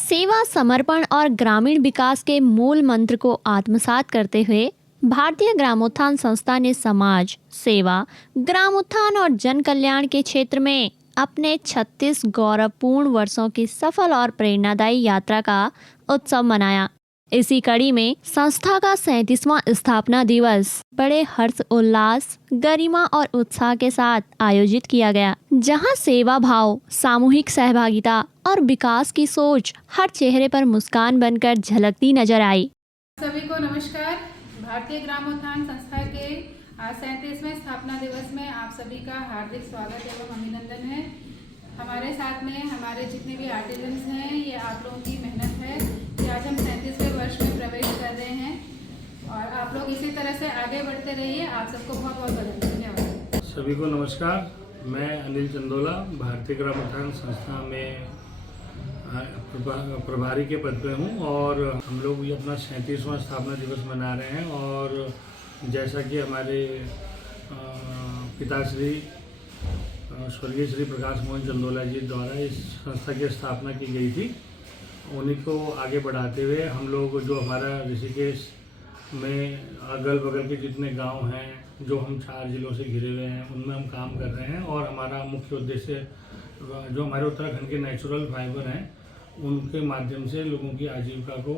सेवा, समर्पण और ग्रामीण विकास के मूल मंत्र को आत्मसात करते हुए भारतीय ग्रामोत्थान संस्था ने समाज सेवा, ग्रामोत्थान और जन कल्याण के क्षेत्र में अपने 36 गौरवपूर्ण वर्षों की सफल और प्रेरणादायी यात्रा का उत्सव मनाया। इसी कड़ी में संस्था का 37वां स्थापना दिवस बड़े हर्ष उल्लास, गरिमा और उत्साह के साथ आयोजित किया गया, जहां सेवा भाव, सामूहिक सहभागिता और विकास की सोच हर चेहरे पर मुस्कान बनकर झलकती नजर आई। सभी को नमस्कार। भारतीय ग्रामोत्थान संस्था के आज 37वें स्थापना दिवस में आप सभी का हार्दिक स्वागत एवं अभिनंदन है। हमारे साथ में हमारे जितने भी आर्टिजन्स हैं, ये आप लोगों की मेहनत है कि आज हम 37वें वर्ष में प्रवेश कर रहे हैं और आप लोग इसी तरह से आगे बढ़ते रहिए। आप सबको बहुत बहुत धन्यवाद। सभी को नमस्कार। मैं अनिल चंदोला भारतीय ग्रामोत्थान संस्था में प्रभारी के पद पे हूँ और हम लोग ये अपना 37वां स्थापना दिवस मना रहे हैं। और जैसा कि हमारे पिताश्री स्वर्गीय श्री प्रकाश मोहन चंदोला जी द्वारा इस संस्था की स्थापना की गई थी, उन्हीं को आगे बढ़ाते हुए हम लोग जो हमारा ऋषिकेश में अगल बगल के जितने गांव हैं, जो हम 4 जिलों से घिरे हुए हैं, उनमें हम काम कर रहे हैं। और हमारा मुख्य उद्देश्य जो हमारे उत्तराखंड के नेचुरल फाइबर हैं, उनके माध्यम से लोगों की आजीविका को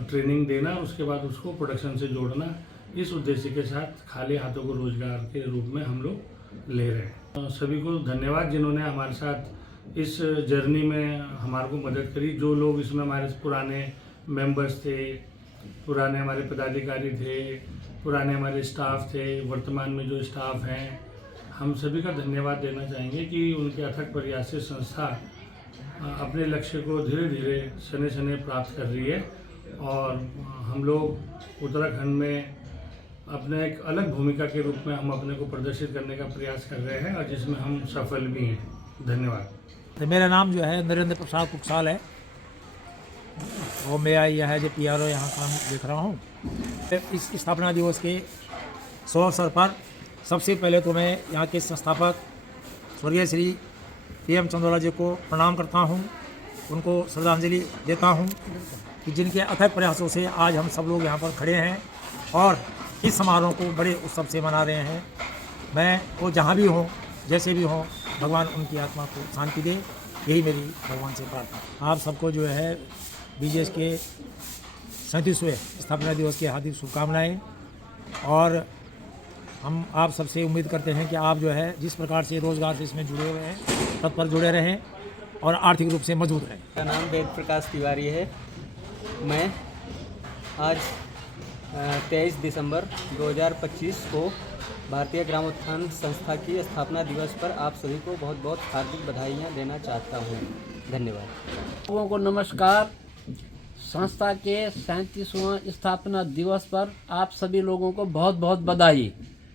ट्रेनिंग देना, उसके बाद उसको प्रोडक्शन से जोड़ना, इस उद्देश्य के साथ खाली हाथों को रोजगार के रूप में हम लोग ले रहे हैं। सभी को धन्यवाद जिन्होंने हमारे साथ इस जर्नी में हमारे को मदद करी। जो लोग इसमें हमारे पुराने मेंबर्स थे, पुराने हमारे पदाधिकारी थे, पुराने हमारे स्टाफ थे, वर्तमान में जो स्टाफ हैं, हम सभी का धन्यवाद देना चाहेंगे कि उनके अथक प्रयास से संस्था अपने लक्ष्य को धीरे धीरे सने सने प्राप्त कर रही है। और हम लोग उत्तराखंड में अपने एक अलग भूमिका के रूप में हम अपने को प्रदर्शित करने का प्रयास कर रहे हैं और जिसमें हम सफल भी हैं। धन्यवाद। मेरा नाम जो है नरेंद्र प्रसाद कुकसाल है और मेरा यह है जो PRO यहाँ काम देख रहा हूँ। इस स्थापना दिवस के शुभ अवसर पर सबसे पहले तो मैं यहाँ के संस्थापक स्वर्गीय श्री PM चंदोला जी को प्रणाम करता हूँ, उनको श्रद्धांजलि देता हूँ कि जिनके अथक प्रयासों से आज हम सब लोग यहाँ पर खड़े हैं और इस समारोह को बड़े उत्सव से मना रहे हैं। मैं वो जहाँ भी हों, जैसे भी हों, भगवान उनकी आत्मा को शांति दे, यही मेरी भगवान से प्रार्थना। आप सबको जो है BGS के 37वें स्थापना दिवस की हार्दिक शुभकामनाएँ। और हम आप सबसे उम्मीद करते हैं कि आप जो है जिस प्रकार से रोज़गार से इसमें जुड़े हुए हैं, तत्पर जुड़े रहें और आर्थिक रूप से मजबूत रहें। मेरा नाम वेद प्रकाश तिवारी है। मैं आज 23 दिसंबर 2025 को भारतीय ग्रामोत्थान संस्था की स्थापना दिवस पर आप सभी को बहुत बहुत हार्दिक बधाइयाँ देना चाहता हूँ। धन्यवाद। लोगों को नमस्कार। संस्था के 37वां स्थापना दिवस पर आप सभी लोगों को बहुत बहुत बधाई।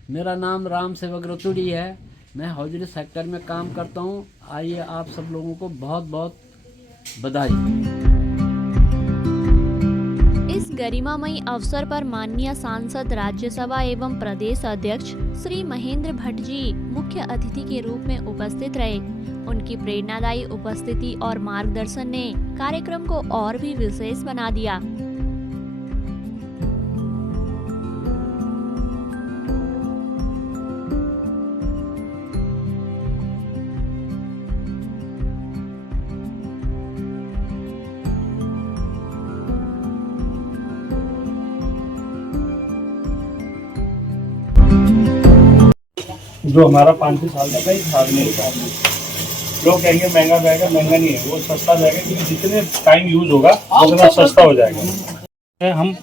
मेरा नाम राम सेवक रतुड़ी है। मैं हौजरी सेक्टर में काम करता हूँ। आइए आप सब लोगों को बहुत बहुत बधाई। इस गरिमामयी अवसर पर माननीय सांसद, राज्यसभा एवं प्रदेश अध्यक्ष श्री महेंद्र भट्ट जी मुख्य अतिथि के रूप में उपस्थित रहे। उनकी प्रेरणादायी उपस्थिति और मार्गदर्शन ने कार्यक्रम को और भी विशेष बना दिया। जो हमारा 5-6 साल का था, भाग नहीं था। लोग कहेंगे महंगा बैग है, महंगा नहीं है, वो सस्ता बैग है, क्योंकि जितने टाइम यूज होगा उतना सस्ता हो जाएगा। हम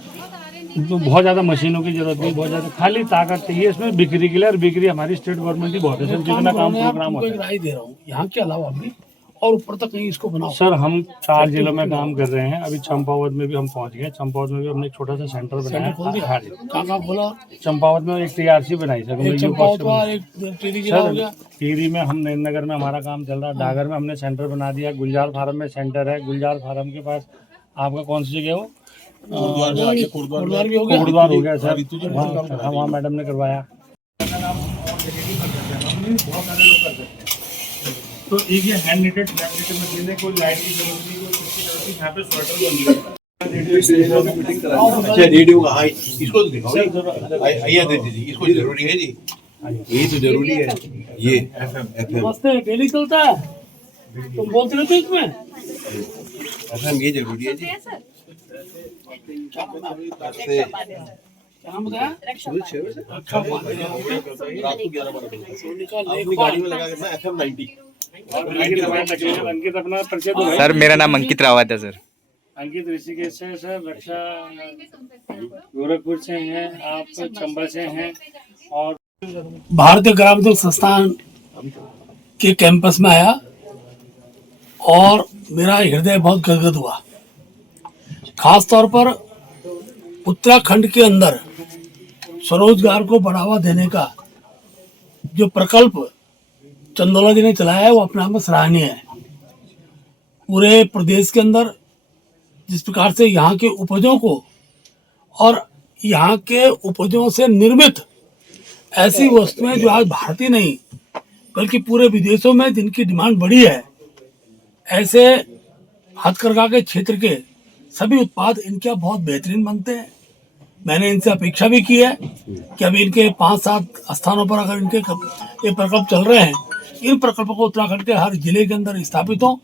बहुत ज़्यादा मशीनों की जरूरत नहीं, बहुत ज़्यादा खाली ताकत चाहिए इसमें बिक्री के लिए। और बिक्री हमारी स्टेट गवर्नमेंट की बहुत है सर, जितना काम प्रोग्राम होता है। राय दे रहा हूँ यहाँ के अलावा भी और ऊपर तक कहीं इसको बनाओ। सर हम 4 जिलों में काम कर रहे हैं। अभी चंपावत में भी हम पहुंच गए। चंपावत में भी हमने एक छोटा सा सेंटर बनाया। हाँ जी, कहाँ खोला? चंपावत में एक TRC बनाई सर। टीरी में हम नगर में हमारा काम चल रहा है। डागर में हमने सेंटर बना दिया। गुलजार फार्म में सेंटर है। गुलजार फार्म के पास आपका कौन सी जगह हो? गुरुद्वार हो गया सर, वहाँ मैडम ने करवाया। तो एक ये हैंड निटेड मशीन है, कोई लाइट की जरूरत नहीं, कोई किसी तरह अच्छा रेडियो का हाई इसको तो दिखाओ आइए दे दीजिए इसको जरूरी है जी ये तो जरूरी है ये एफएम नमस्ते, डेली चलता है, तुम बोलते रहते हो इसमें। एफएम ये जरूरी है जी क्या नाम बताया? रात को 11 12 अपनी गाड़ी में लगा के ना एफएम 90 अंकित अपना परिचय दो। सर मेरा नाम अंकित रावत है सर। अंकित ऋषिकेश से सर, रक्षा गोरखपुर से हैं, आप चंबा से हैं और भारतीय ग्रामोद्योग संस्थान के कैंपस में आया और मेरा हृदय बहुत गदगद हुआ। खास तौर पर उत्तराखंड के अंदर स्वरोजगार को बढ़ावा देने का जो प्रकल्प चंदोला जी ने चलाया है वो अपने आप में सराहनीय है। पूरे प्रदेश के अंदर जिस प्रकार से यहाँ के उपजों को और यहाँ के उपजों से निर्मित ऐसी वस्तुएं जो आज भारतीय नहीं बल्कि पूरे विदेशों में जिनकी डिमांड बढ़ी है, ऐसे हथकरघा के क्षेत्र के सभी उत्पाद इनके यहाँ बहुत बेहतरीन बनते हैं। मैंने इनसे अपेक्षा भी की है कि अभी इनके 5-7 स्थानों पर अगर इनके ये प्रकल्प चल रहे हैं, इन प्रकल्पों को उत्तराखंड के हर जिले के अंदर स्थापित हो।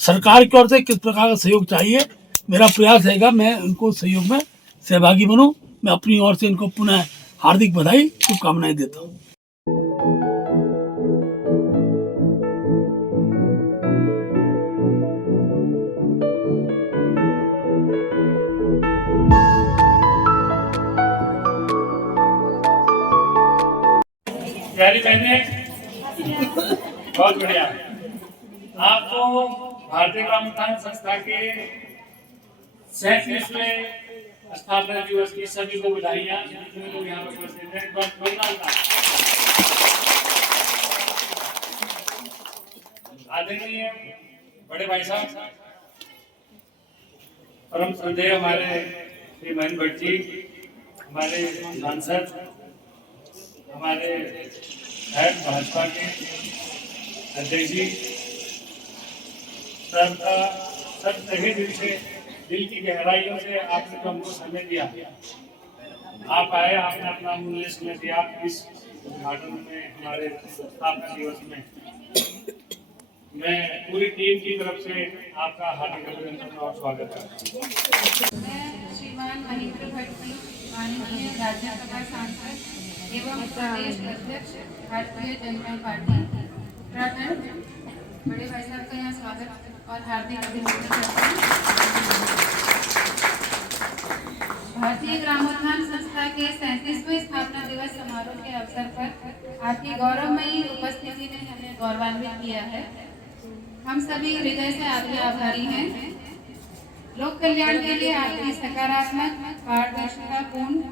सरकार की ओर से किस प्रकार का सहयोग चाहिए, मेरा प्रयास रहेगा मैं उनको सहयोग में सहभागी बनूं। मैं अपनी ओर से इनको पुनः हार्दिक बधाई शुभकामनाएं देता हूँ। प्यारी बहने, बहुत बढ़िया। आपको भारतीय ग्राम उत्थान संस्था के 37वें स्थापना दिवस की सभी को बधाइयाँ। जितने लोग यहाँ पर उपस्थित हैं, आदरणीय बड़े भाई साहब, परम श्रद्धेय हमारे श्री महेंद्र भट्ट जी, हमारे सांसद, हमारे हेड भाजपा के अध्यक्ष जी, सबका सब तहे दिल से, दिल की गहराइयों से आपने तो हमको समय दिया। आप आए, आपने अपना मूल्य समय दिया इस उद्घाटन में, हमारे स्थापना दिवस में। मैं पूरी टीम की तरफ से आपका हार्दिक अभिनंदन और स्वागत करता हूँ। मैं श्रीमान महेंद्र भट्ट जी, माननीय राज्यसभा सांसद एवं प्रदेश अध्यक्ष भारतीय जनता पार्टी उत्तराखंड, बड़े भाई साहब का यहाँ स्वागत और हार्दिक अभिनंदन करता हूँ। भारतीय ग्रामोत्थान संस्था के 37वें स्थापना दिवस समारोह के अवसर पर आपकी गौरवमयी उपस्थिति ने हमें गौरवान्वित किया है। हम सभी हृदय से आपके आभारी हैं। लोक कल्याण के लिए आपकी सकारात्मक, पारदर्शितापूर्ण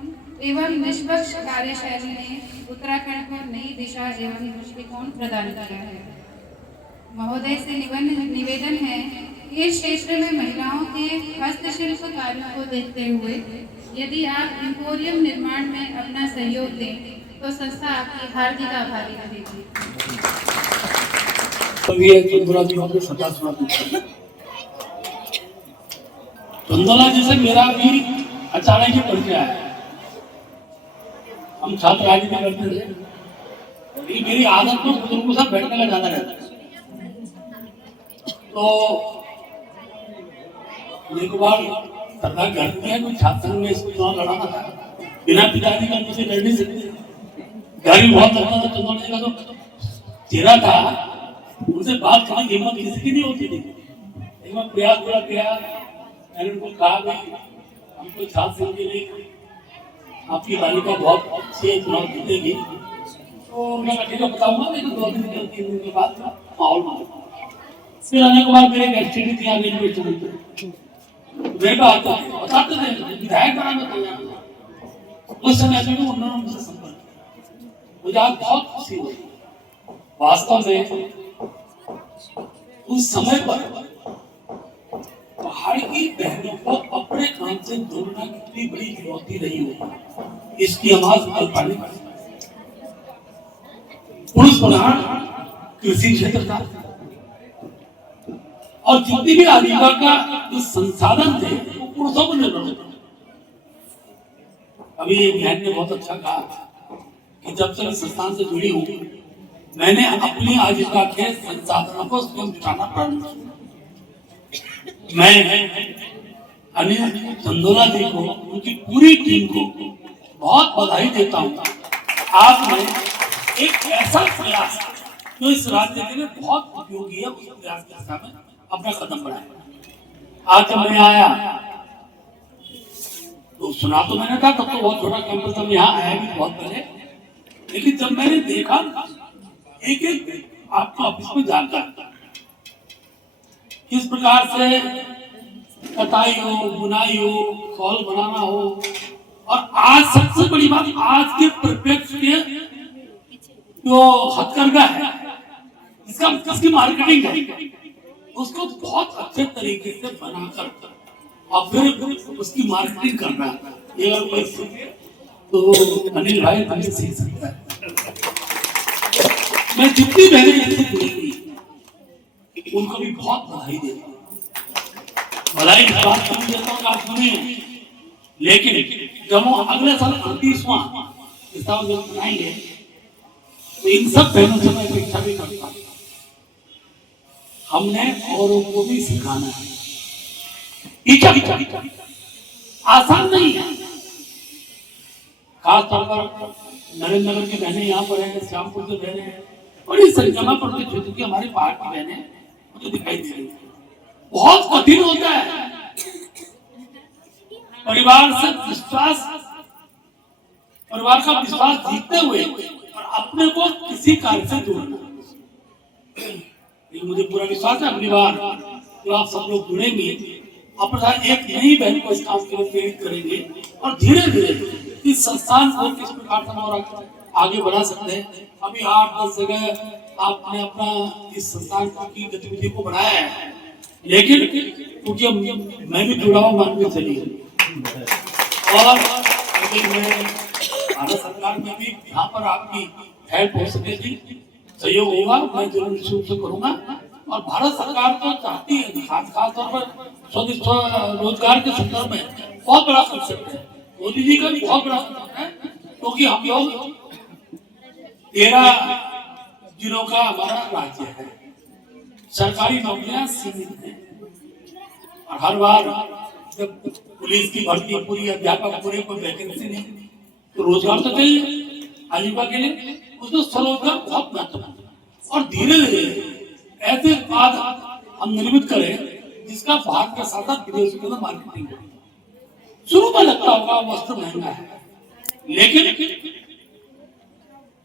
एवं निष्पक्ष कार्यशैली ने उत्तराखंड को नई दिशा एवं दृष्टिकोण प्रदान किया है। महोदय से निवेदन है कि इस क्षेत्र में महिलाओं के हस्तशिल्प कार्यों को देखते हुए यदि आप एम्पोरियम निर्माण में अपना सहयोग दें तो संस्था आपकी हार्दिक आभारी रहेगी। चंदोला जी से मेरा भी अचानक ही परिचय आया। हम छात्र राजनीति करते थे, लेकिन मेरी आदत तो बुजुर्गों से बैठने का ज्यादा रहता है। तो एक बार सरकार घर में कोई छात्र में इसको चुनाव लड़ाना था, बिना पिताजी का मुझे लड़ नहीं सकते। घर भी बहुत लगता था। चंदोला जी का तो चेहरा था, उनसे बात करने की हिम्मत किसी की नहीं होती थी। एक बार प्रयास पूरा किया, मैंने उनको कहा भाई हमको छात्र संघ के लिए आपकी बालिका बहुत अच्छी है, चुनाव जीतेगी। तो उन्होंने कहा ठीक है बताऊंगा, लेकिन 2 दिन 3 दिन के बाद माहौल माहौल फिर आने के बाद मेरे एसटीडी थी आगे मेरे को आता है बताते थे विधायक बना मैं तैयार। उस समय में उन्होंने मुझसे संपर्क, मुझे आज बहुत खुशी हुई। वास्तव में उस समय पर पहाड़ की बहनों को अपने काम से जोड़ना कितनी बड़ी चुनौती रही होगी, इसकी हम आज कल्पना नहीं कर सकते। पुरुष प्रधान कृषि क्षेत्र था और जितनी भी आजीविका का जो संसाधन थे वो पुरुषों पर निर्भर होते। अभी एक बहन ने बहुत अच्छा कहा कि जब से मैं संस्थान से जुड़ी हूँ मैंने अपनी आजीविका के संसाधनों को स्वयं जुटाना प्रारंभ किया। मैं अनिल चंदोला जी को उनकी पूरी टीम को बहुत बधाई देता हूँ। आपने एक ऐसा प्रयास जो इस राज्य के लिए बहुत उपयोगी है उस प्रयास के दिशा में अपना कदम बढ़ाया। आज जब मैं आया तो सुना तो मैंने था, तब तो बहुत छोटा कैंपस था, यहाँ आया भी बहुत पहले, लेकिन जब मैंने देखा एक एक आपका ऑफिस में जाकर किस प्रकार से कटाई हो, बुनाई हो, शॉल बनाना हो, और आज सबसे बड़ी बात आज के परिप्रेक्ष्य के जो हथकरघा है जिसकी मार्केटिंग है उसको बहुत अच्छे तरीके से बनाकर और फिर उसकी मार्केटिंग करना, ये अगर कोई सीखे तो अनिल भाई हमसे सीख सकता है। मैं जितनी बहनें इससे जुड़ी हुई उनको भी बहुत बधाई देता हूँ। बधाई की बात करूँ देता हूँ आप सुनिए, लेकिन जब वो अगले साल 38वां स्थापना दिवस मनाएंगे तो इन सब बहनों से मैं अपेक्षा भी करता हूँ हमने औरों को भी सिखाना है। आसान नहीं है। खासतौर पर नरेंद्र नगर की बहनें यहाँ पर है, श्यामपुर की बहनें हैं, बड़ी संख्या पर के क्षेत्र की हमारी पहाड़ की बहनें मुझे दिखाई दे रही है। बहुत कठिन होता है परिवार से विश्वास, परिवार का विश्वास जीतते हुए और अपने को किसी कार्य से जोड़ना। मुझे पूरा विश्वास है अगली बार जो आप सब लोग जुड़ेंगे अपना एक नई बहन को इस काम के लिए प्रेरित करेंगे और धीरे धीरे इस संस्थान को किस प्रकार से और आगे बढ़ा सकते हैं। अभी 8-10 जगह आपने अपना इस संस्थान की गतिविधि को बढ़ाया है, लेकिन क्योंकि मैं भी जुड़ा हूँ मान के चलिए, और मैं भारत सरकार में भी यहाँ पर आपकी हेल्प हो सकेगी, सहयोग होगा, मैं जरूर रूप से करूंगा। और भारत सरकार तो चाहती है खास तौर पर रोजगार के संदर्भ में बहुत बड़ा कंसेप्ट है, मोदी जी का भी बहुत बड़ा कंसेप्ट है, क्योंकि हम लोग 13 जिलों का हमारा राज्य है, सरकारी नौकरियां सीमित हैं और हर बार जब पुलिस की भर्ती पूरी, अध्यापक पूरे, कोई वैकेंसी नहीं, तो रोजगार तो चाहिए आजीविका के लिए, उसमें स्वरोजगार बहुत महत्वपूर्ण है। और धीरे धीरे ऐसे उत्पाद हम निर्मित करें जिसका भारत के साथ साथ विदेशों के अंदर मार्केटिंग हो। शुरू में लगता होगा वस्त्र महंगा है, लेकिन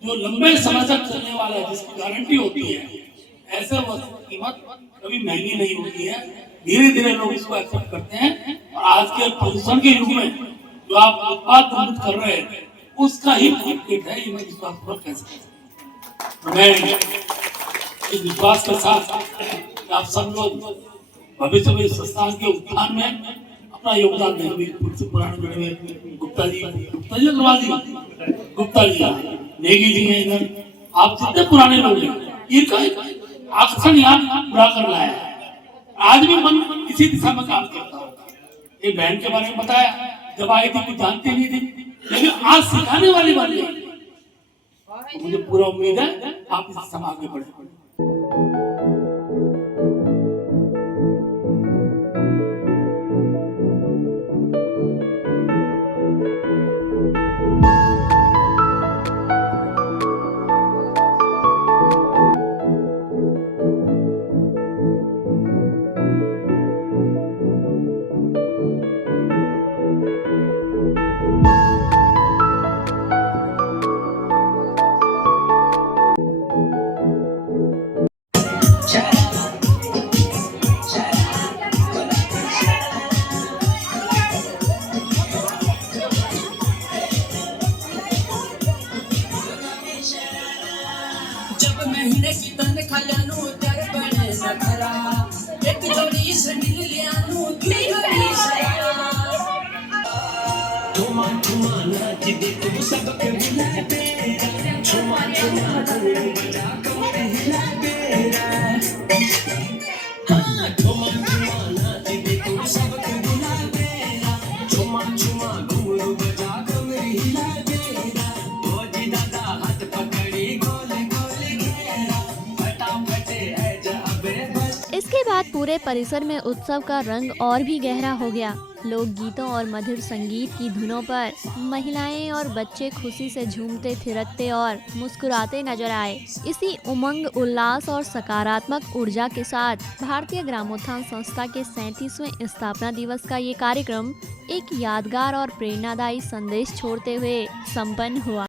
जो लंबे समय तक चलने वाला है, जिसकी गारंटी होती है, ऐसे वस्त्र की कीमत कभी महंगी नहीं होती है। धीरे धीरे लोग इसको एक्सेप्ट करते हैं और आज के प्रदूषण के युग में जो आप उत्पाद निर्मित कर रहे हैं उसका ही मार्केट है, ये मैं विश्वासपूर्वक कह सकता हूं। मैं इस विश्वास के साथ आप सब लोग भविष्य में संस्थान के उत्थान में अपना योगदान देंगे। पुराने जुड़े हुए गुप्ता जी अग्रवाल जी, गुप्ता जी, नेगी जी हैं इधर, आप जितने पुराने लोग हैं, इनका आकर्षण यहाँ पूरा कर लाया है। आज भी मन इसी दिशा में काम करता है। एक बहन के बारे में बताया, जब आई थी कुछ जानती नहीं थी, लेकिन आज सिखाने वाली बात है, तो मुझे पूरा उम्मीद है आप इस दिशा में आगे बढ़े। Come पूरे परिसर में उत्सव का रंग और भी गहरा हो गया। लोक गीतों और मधुर संगीत की धुनों पर महिलाएं और बच्चे खुशी से झूमते, थिरकते और मुस्कुराते नजर आए। इसी उमंग, उल्लास और सकारात्मक ऊर्जा के साथ भारतीय ग्रामोत्थान संस्था के 37वें स्थापना दिवस का ये कार्यक्रम एक यादगार और प्रेरणादायी संदेश छोड़ते हुए संपन्न हुआ।